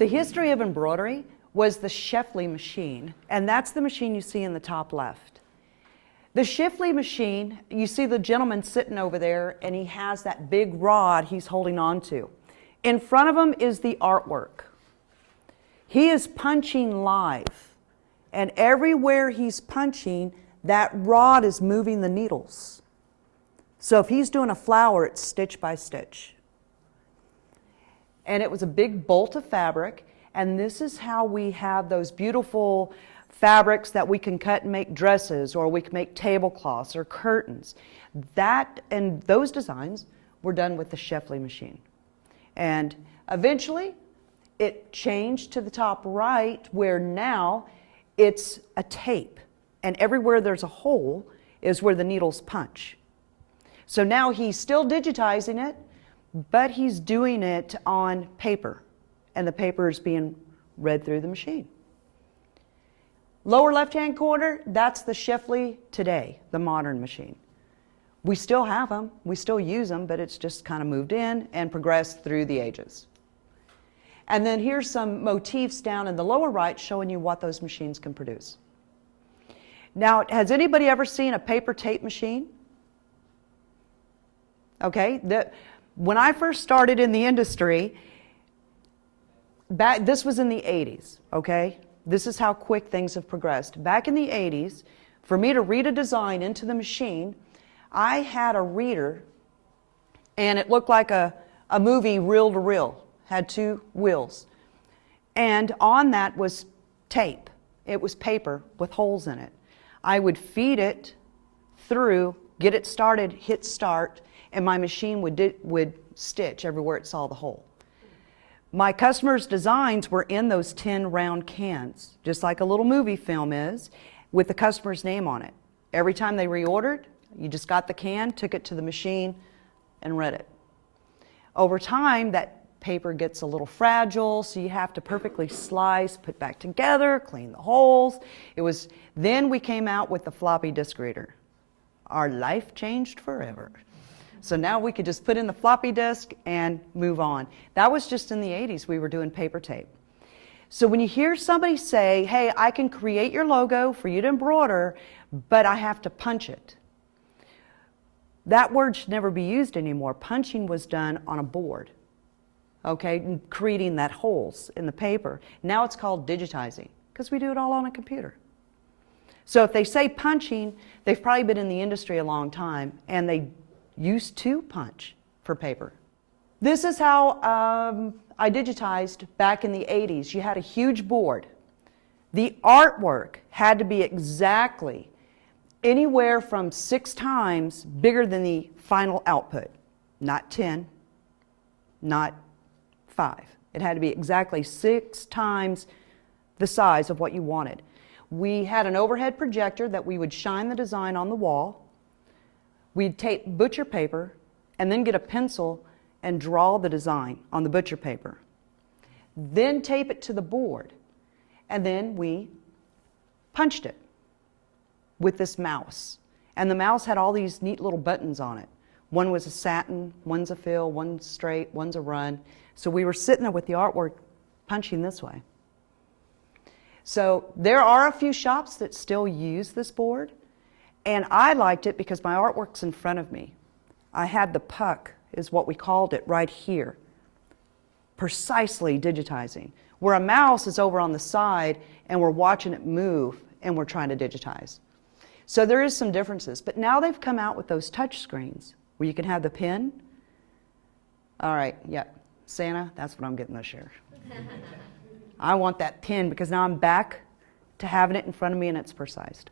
The history of embroidery was the Scheffley machine, and that's the machine you see in the top left. The Scheffley machine, you see the gentleman sitting over there, and he has that big rod he's holding on to. In front of him is the artwork. He is punching live, and everywhere he's punching, that rod is moving the needles. So if he's doing a flower, it's stitch by stitch. And it was a big bolt of fabric, and this is how we have those beautiful fabrics that we can cut and make dresses, or we can make tablecloths or curtains. That and those designs were done with the Scheffley machine. And eventually it changed to the top right, where now it's a tape, and everywhere there's a hole is where the needles punch. So now he's still digitizing it, but he's doing it on paper, and the paper is being read through the machine. Lower left-hand corner, that's the Scheffley today, the modern machine. We still have them, we still use them, but it's just kind of moved in and progressed through the ages. And then here's some motifs down in the lower right showing you what those machines can produce. Now, has anybody ever seen a paper tape machine? Okay, when I first started in the industry, this was in the 80s, okay? This is how quick things have progressed. Back in the 80s, for me to read a design into the machine, I had a reader, and it looked like a movie reel to reel, had two wheels. And on that was tape. It was paper with holes in it. I would feed it through, get it started, hit start, and my machine would stitch everywhere it saw the hole. My customers' designs were in those tin round cans, just like a little movie film is, with the customer's name on it. Every time they reordered, you just got the can, took it to the machine, and read it. Over time, that paper gets a little fragile, so you have to perfectly slice, put back together, clean the holes. Then we came out with the floppy disk reader. Our life changed forever. So now we could just put in the floppy disk and move on. That was just in the 80s. We were doing paper tape. So when you hear somebody say, hey, I can create your logo for you to embroider, but I have to punch it. That word should never be used anymore. Punching was done on a board, okay, creating that holes in the paper. Now it's called digitizing, because we do it all on a computer. So if they say punching, they've probably been in the industry a long time, and they used to punch for paper. This is how I digitized back in the 80s. You had a huge board. The artwork had to be exactly anywhere from 6 times bigger than the final output. Not 10, not 5. It had to be exactly 6 times the size of what you wanted. We had an overhead projector that we would shine the design on the wall. We'd tape butcher paper and then get a pencil and draw the design on the butcher paper. Then tape it to the board, and then we punched it with this mouse. And the mouse had all these neat little buttons on it. One was a satin, one's a fill, one's straight, one's a run. So we were sitting there with the artwork punching this way. So there are a few shops that still use this board, and I liked it because my artwork's in front of me. I had the puck, is what we called it, right here, precisely digitizing, where a mouse is over on the side and we're watching it move and we're trying to digitize. So there is some differences, but now they've come out with those touch screens where you can have the pen. All right, yeah, Santa, that's what I'm getting this year. I want that pen because now I'm back to having it in front of me and it's precised.